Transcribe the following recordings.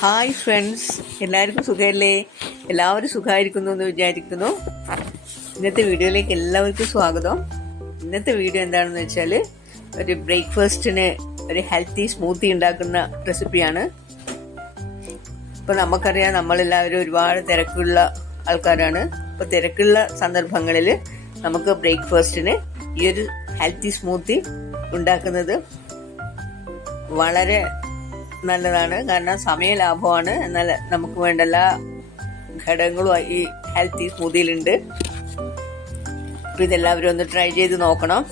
Hi friends. എല്ലാവർക്കും സുഖമല്ലേ എല്ലാവരും സുഖമായിരിക്കുന്നു എന്ന് വിചാരിക്കുന്നു. ഇന്നത്തെ വീഡിയോയിലേക്ക് എല്ലാവർക്കും സ്വാഗതം. ഇന്നത്തെ വീഡിയോ എന്താണെന്ന് വെച്ചാൽ ഒരു ബ്രേക്ക്ഫാസ്റ്റിന് ഒരു ഹെൽത്തി സ്മൂത്തി ഉണ്ടാക്കുന്ന റെസിപ്പിയാണ്. ഇപ്പം നമുക്കറിയാം നമ്മളെല്ലാവരും ഒരുപാട് തിരക്കുള്ള ആൾക്കാരാണ്. അപ്പോൾ തിരക്കുള്ള സന്ദർഭങ്ങളിൽ നമുക്ക് ബ്രേക്ക്ഫാസ്റ്റിന് ഈ ഒരു ഹെൽത്തി സ്മൂത്തി ഉണ്ടാക്കുന്നത് വളരെ നല്ലതാണ്. കാരണം സമയ ലാഭമാണ്. എന്നാൽ നമുക്ക് വേണ്ട എല്ലാ ഘടകങ്ങളും ഈ ഹെൽത്തി സ്മൂതിയിലുണ്ട് അപ്പോൾ ഇതെല്ലാവരും ഒന്ന് ട്രൈ ചെയ്ത് നോക്കണം.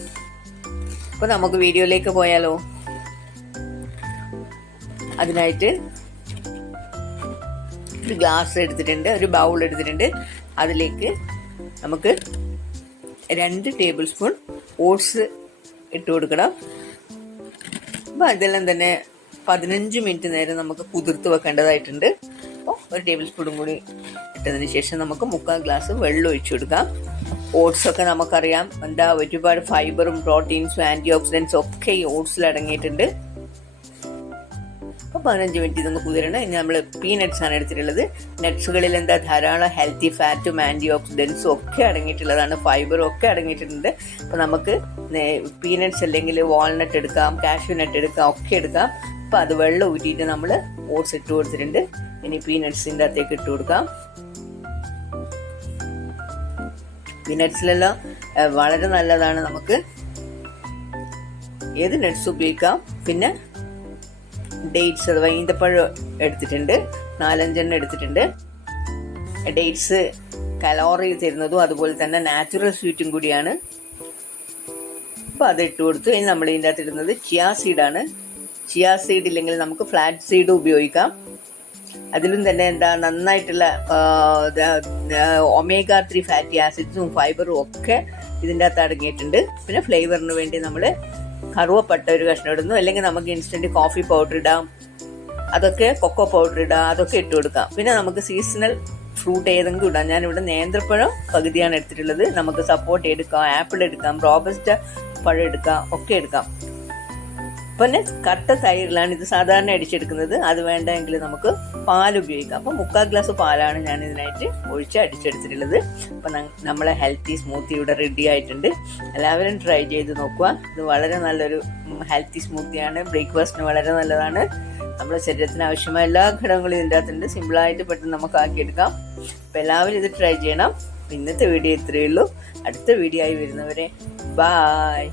അപ്പോൾ നമുക്ക് വീഡിയോയിലേക്ക് പോയാലോ? അതിനായിട്ട് ഒരു ഗ്ലാസ് എടുത്തിട്ടുണ്ട് ഒരു ബൗൾ എടുത്തിട്ടുണ്ട്. അതിലേക്ക് നമുക്ക് രണ്ട് ടേബിൾ സ്പൂൺ ഓട്സ് ഇട്ട് കൊടുക്കണം. അപ്പം അതെല്ലാം തന്നെ പതിനഞ്ച് മിനിറ്റ് നേരം നമുക്ക് കുതിർത്ത് വെക്കേണ്ടതായിട്ടുണ്ട്. അപ്പോൾ ഒരു ടേബിൾ സ്പൂണും കൂടി ഇട്ടതിന് ശേഷം നമുക്ക് മുക്കാൽ ഗ്ലാസ് വെള്ളം ഒഴിച്ചു കൊടുക്കാം. ഓട്സ് ഒക്കെ നമുക്കറിയാം. എന്താ ഒരുപാട് ഫൈബറും പ്രോട്ടീൻസും ആന്റി ഓക്സിഡൻസും ഒക്കെ ഈ ഓട്സിൽ അടങ്ങിയിട്ടുണ്ട്. അപ്പോൾ പതിനഞ്ച് മിനിറ്റ് ഇതൊന്ന് കുതിരണം. ഇനി നമ്മൾ പീനട്സ് ആണ് എടുത്തിട്ടുള്ളത്. നട്ട്സുകളിൽ എന്താ ധാരാളം ഹെൽത്തി ഫാറ്റും ആന്റി ഓക്സിഡൻസും ഒക്കെ അടങ്ങിയിട്ടുള്ളതാണ്. ഫൈബറും ഒക്കെ അടങ്ങിയിട്ടുണ്ട്. അപ്പോൾ നമുക്ക് പീനട്സ് അല്ലെങ്കിൽ വാൾനട്ട് എടുക്കാം കാഷ്യൂ നട്ട് എടുക്കാം ഒക്കെ എടുക്കാം. അപ്പോൾ അത് വെള്ളം ഊറ്റിയിട്ട് നമ്മൾ ഓട്സ് ഇട്ട് കൊടുത്തിട്ടുണ്ട്. ഇനി പീനട്സിന്റെ അകത്തേക്ക് ഇട്ട് കൊടുക്കാം. പീനട്സിലെല്ലാം വളരെ നല്ലതാണ് നമുക്ക്. ഏത് നട്ട്സ് ഉപയോഗിക്കാം? പിന്നെ ഡേറ്റ്സ് അഥവാ ഈന്തപ്പഴം എടുത്തിട്ടുണ്ട്. നാലഞ്ചെണ്ണം എടുത്തിട്ടുണ്ട്. ഡേറ്റ്സ് കലോറി തരുന്നതും അതുപോലെ തന്നെ നാച്ചുറൽ സ്വീറ്റും കൂടിയാണ്. അപ്പോൾ അത് ഇട്ട് കൊടുത്തു. ഇനി നമ്മൾ ഇതിന്റെ അകത്ത് ഇടുന്നത് ചിയാ സീഡാണ്. ചിയാ സീഡ് ഇല്ലെങ്കിൽ നമുക്ക് ഫ്ലാറ്റ് സീഡ് ഉപയോഗിക്കാം. അതിലും തന്നെ എന്താ നന്നായിട്ടുള്ള ഒമേഗ ത്രീ ഫാറ്റി ആസിഡ്സും ഫൈബറും ഒക്കെ ഇതിന്റെ അകത്ത് അടങ്ങിയിട്ടുണ്ട്. പിന്നെ ഫ്ലേവറിന് വേണ്ടി നമ്മൾ കറുവപ്പെട്ട ഒരു കഷ്ണം ഇടുന്നു. അല്ലെങ്കിൽ നമുക്ക് ഇൻസ്റ്റന്റ് കോഫി പൗഡർ ഇടാം. അതൊക്കെ കൊക്കോ പൗഡർ ഇടാം. അതൊക്കെ ഇട്ട് കൊടുക്കാം. പിന്നെ നമുക്ക് സീസണൽ ഫ്രൂട്ട് ഏതെങ്കിലും ഇടാം. ഞാനിവിടെ നേന്ത്രപ്പഴം പകുതിയാണ് എടുത്തിട്ടുള്ളത്. നമുക്ക് സപ്പോർട്ട് എടുക്കാം. ആപ്പിൾ എടുക്കാം. റോബസ്റ്റ പഴം എടുക്കാം. ഒക്കെ എടുക്കാം. പിന്നെ കട്ട തൈരിലാണ് ഇത് സാധാരണ അടിച്ചെടുക്കുന്നത്. അത് വേണ്ടെങ്കിൽ നമുക്ക് പാൽ ഉപയോഗിക്കാം. അപ്പം മുക്കാൽ ഗ്ലാസ് പാലാണ് ഞാൻ ഇതിനായിട്ട് ഒഴിച്ച് അടിച്ചെടുത്തിട്ടുള്ളത്. അപ്പം നമ്മളെ ഹെൽത്തി സ്മൂത്തി ഇവിടെ റെഡി ആയിട്ടുണ്ട്. എല്ലാവരും ട്രൈ ചെയ്ത് നോക്കുക. ഇത് വളരെ നല്ലൊരു ഹെൽത്തി സ്മൂത്തിയാണ്. ബ്രേക്ക്ഫാസ്റ്റിന് വളരെ നല്ലതാണ്. നമ്മുടെ ശരീരത്തിന് ആവശ്യമായ എല്ലാ ഘടകങ്ങളും ഇതിന്റെ അകത്തുണ്ട്. സിമ്പിളായിട്ട് പെട്ടെന്ന് നമുക്ക് ആക്കിയെടുക്കാം. അപ്പം എല്ലാവരും ഇത് ട്രൈ ചെയ്യണം. ഇന്നത്തെ വീഡിയോ ഇത്രയേ ഉള്ളൂ. അടുത്ത വീഡിയോ ആയി വരുന്നവരെ ബായ്